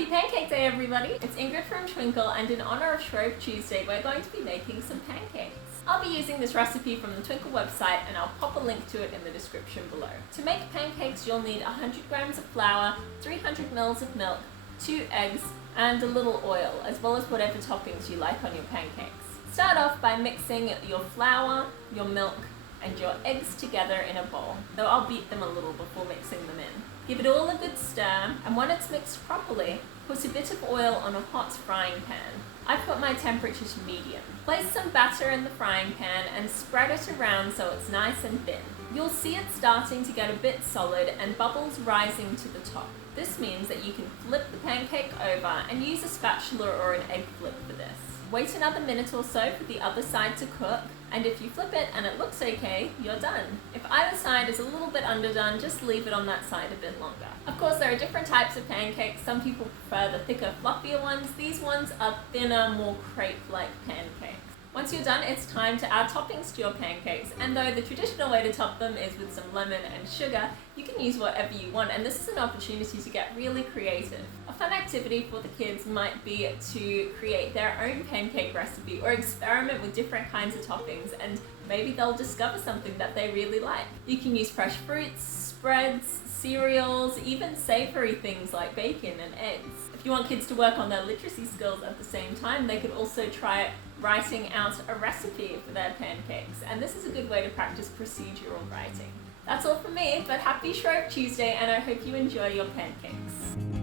Happy Pancake Day, everybody! It's Ingrid from Twinkl, and in honor of Shrove Tuesday, we're going to be making some pancakes. I'll be using this recipe from the Twinkl website, and I'll pop a link to it in the description below. To make pancakes, you'll need 100 grams of flour, 300 ml of milk, 2 eggs, and a little oil, as well as whatever toppings you like on your pancakes. Start off by mixing your flour, your milk, and your eggs together in a bowl, though I'll beat them a little before mixing them in. Give it all a good stir, and when it's mixed properly, put a bit of oil on a hot frying pan. I've put my temperature to medium. Place some batter in the frying pan and spread it around so it's nice and thin. You'll see it starting to get a bit solid and bubbles rising to the top. This means that you can flip the pancake over and use a spatula or an egg flip for this. Wait another minute or so for the other side to cook, and if you flip it and it looks okay, you're done. If either side is a little bit underdone, just leave it on that side a bit longer. Of course, there are different types of pancakes. Some people prefer the thicker, fluffier ones. These ones are thinner, more crepe-like pancakes. Once you're done, it's time to add toppings to your pancakes, and though the traditional way to top them is with some lemon and sugar, you can use whatever you want, and this is an opportunity to get really creative. A fun activity for the kids might be to create their own pancake recipe or experiment with different kinds of toppings, and maybe they'll discover something that they really like. You can use fresh fruits, spreads, cereals, even savory things like bacon and eggs. If you want kids to work on their literacy skills at the same time, they could also try writing out a recipe for their pancakes, and this is a good way to practice procedural writing. That's all from me, but happy Shrove Tuesday, and I hope you enjoy your pancakes.